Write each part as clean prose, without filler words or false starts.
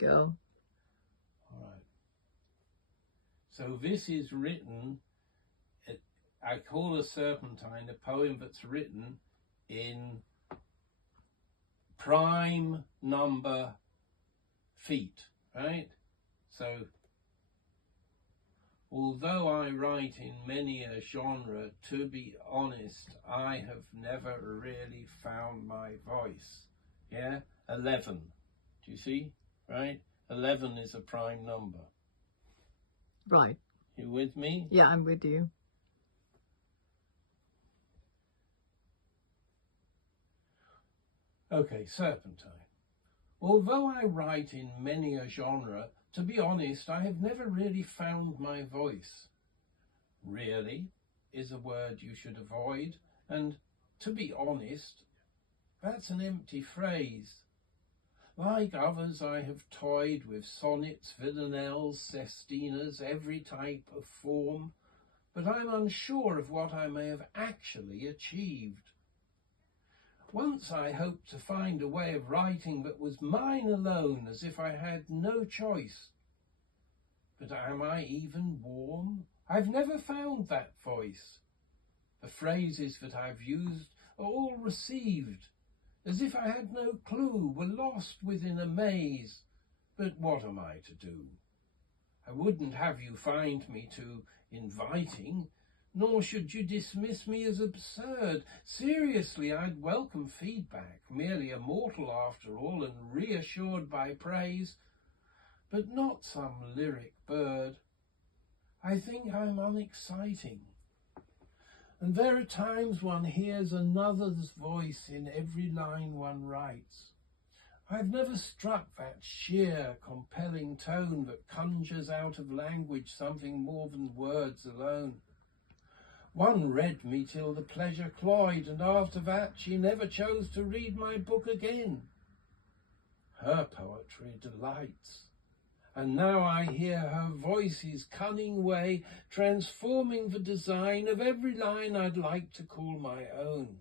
girl. All right. So this is written, I call a Serpentine a poem that's written in prime number feet, right? So, although I write in many a genre, to be honest, I have never really found my voice. Yeah? 11. Do you see? Right? 11 is a prime number. Right. You with me? Yeah, I'm with you. Okay, Serpentine. Although I write in many a genre, to be honest, I have never really found my voice. Really is a word you should avoid, and to be honest, that's an empty phrase. Like others, I have toyed with sonnets, villanelles, sestinas, every type of form, but I'm unsure of what I may have actually achieved. Once I hoped to find a way of writing that was mine alone, as if I had no choice. But am I even warm? I've never found that voice. The phrases that I've used are all received, as if I had no clue, were lost within a maze. But what am I to do? I wouldn't have you find me too inviting, nor should you dismiss me as absurd. Seriously, I'd welcome feedback, merely a mortal after all, and reassured by praise, but not some lyric bird. I think I'm unexciting, and there are times one hears another's voice in every line one writes. I've never struck that sheer, compelling tone that conjures out of language something more than words alone. One read me till the pleasure cloyed, and after that she never chose to read my book again. Her poetry delights, and now I hear her voice's cunning way transforming the design of every line I'd like to call my own.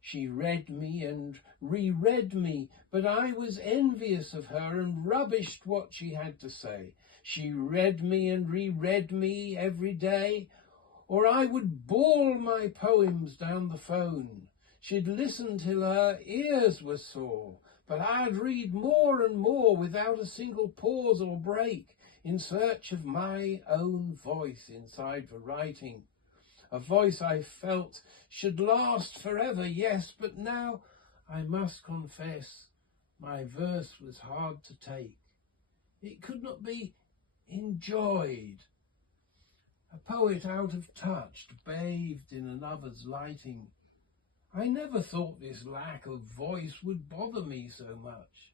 She read me and reread me, but I was envious of her and rubbished what she had to say. She read me and reread me every day, or I would bawl my poems down the phone. She'd listen till her ears were sore, but I'd read more and more without a single pause or break, in search of my own voice inside the writing. A voice I felt should last forever, yes, but now I must confess my verse was hard to take. It could not be enjoyed. A poet out of touch, bathed in another's lighting. I never thought this lack of voice would bother me so much.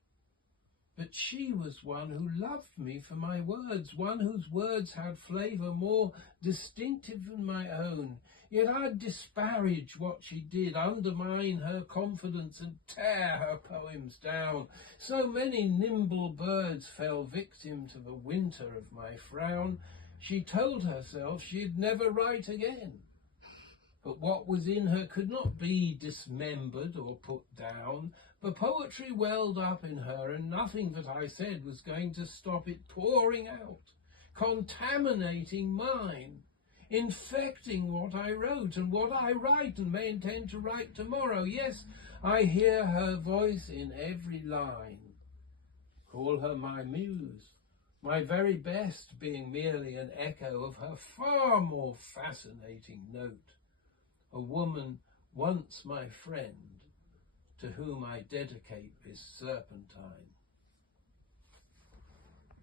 But she was one who loved me for my words, one whose words had flavour more distinctive than my own. Yet I'd disparage what she did, undermine her confidence and tear her poems down. So many nimble birds fell victim to the winter of my frown. She told herself she'd never write again. But what was in her could not be dismembered or put down. The poetry welled up in her, and nothing that I said was going to stop it pouring out, contaminating mine, infecting what I wrote and what I write and may intend to write tomorrow. Yes, I hear her voice in every line. Call her my muse, my very best being merely an echo of her far more fascinating note. A woman once my friend, to whom I dedicate this Serpentine.